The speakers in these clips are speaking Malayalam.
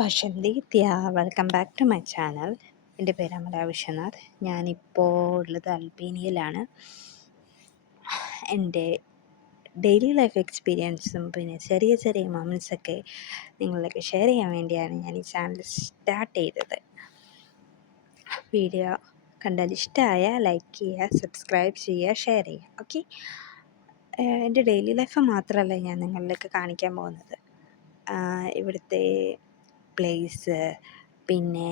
പശന്തിത്യ welcome back to my channel. എൻ്റെ പേര് അമല വിശ്വനാഥ്. ഞാനിപ്പോൾ ഉള്ളത് അൽബേനിയയിലാണ്. എൻ്റെ ഡെയിലി ലൈഫ് എക്സ്പീരിയൻസും പിന്നെ ചെറിയ ചെറിയ മൊമെൻറ്റ്സൊക്കെ നിങ്ങളിലേക്ക് ഷെയർ ചെയ്യാൻ വേണ്ടിയാണ് ഞാൻ ഈ ചാനൽ സ്റ്റാർട്ട് ചെയ്തത്. വീഡിയോ കണ്ടാൽ ഇഷ്ടമായ ലൈക്ക് ചെയ്യുക, സബ്സ്ക്രൈബ് ചെയ്യുക, ഷെയർ ചെയ്യുക. ഓക്കെ, എൻ്റെ ഡെയിലി ലൈഫ് മാത്രമല്ല ഞാൻ നിങ്ങളിലേക്ക് കാണിക്കാൻ പോകുന്നത്. ഇവിടുത്തെ പ്ലേസ്, പിന്നെ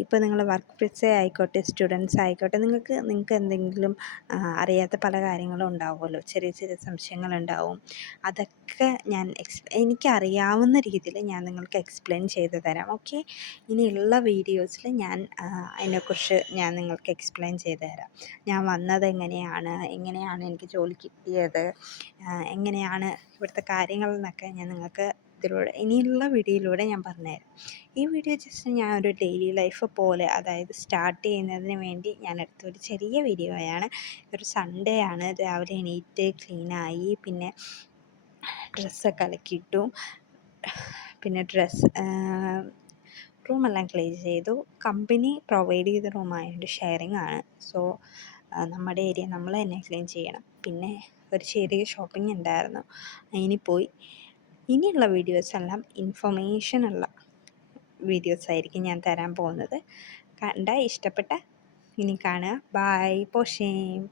ഇപ്പോൾ നിങ്ങൾ വർക്ക് പ്ലേസ് ആയിക്കോട്ടെ, സ്റ്റുഡൻസ് ആയിക്കോട്ടെ, നിങ്ങൾക്ക് എന്തെങ്കിലും അറിയാത്ത പല കാര്യങ്ങളും ഉണ്ടാവുമല്ലോ, ചെറിയ ചെറിയ സംശയങ്ങളുണ്ടാവും. അതൊക്കെ ഞാൻ എനിക്കറിയാവുന്ന രീതിയിൽ ഞാൻ നിങ്ങൾക്ക് എക്സ്പ്ലെയിൻ ചെയ്ത് തരാം. ഓക്കെ, ഇനിയുള്ള വീഡിയോസിൽ ഞാൻ അതിനെക്കുറിച്ച് ഞാൻ നിങ്ങൾക്ക് എക്സ്പ്ലെയിൻ ചെയ്ത് തരാം. ഞാൻ വന്നത് എങ്ങനെയാണ് എനിക്ക് ജോലി കിട്ടിയത്, എങ്ങനെയാണ് ഇവിടുത്തെ കാര്യങ്ങൾ എന്നൊക്കെ ഞാൻ നിങ്ങൾക്ക് ഇനിയുള്ള വീഡിയോയിലൂടെ ഞാൻ പറഞ്ഞുതരാം. ഈ വീഡിയോ ജസ്റ്റ് ഞാൻ ഒരു ഡെയിലി ലൈഫ് പോലെ, അതായത് സ്റ്റാർട്ട് ചെയ്യുന്നതിന് വേണ്ടി ഞാൻ എടുത്ത ഒരു ചെറിയ വീഡിയോയാണ്. ഒരു സൺഡേ ആണ്. രാവിലെ എണീറ്റ് ക്ലീനായി, പിന്നെ ഡ്രസ്സൊക്കെ അലക്കിയിട്ടു, പിന്നെ റൂമെല്ലാം ക്ലീൻ ചെയ്തു. കമ്പനി പ്രൊവൈഡ് ചെയ്ത റൂമായതുകൊണ്ട് ഷെയറിങ് ആണ്. സോ നമ്മുടെ ഏരിയ നമ്മൾ തന്നെ ക്ലീൻ ചെയ്യണം. പിന്നെ ഒരു ചെറിയ ഷോപ്പിംഗ് ഉണ്ടായിരുന്നു, അതിന് പോയി. ഇനിയുള്ള വീഡിയോസ് എല്ലാം ഇൻഫർമേഷനുള്ള വീഡിയോസ് ആയിരിക്കും ഞാൻ തരാൻ പോകുന്നത്. ഇഷ്ടപ്പെട്ട ഇനി കാണുക. ബൈ. പോഷേം.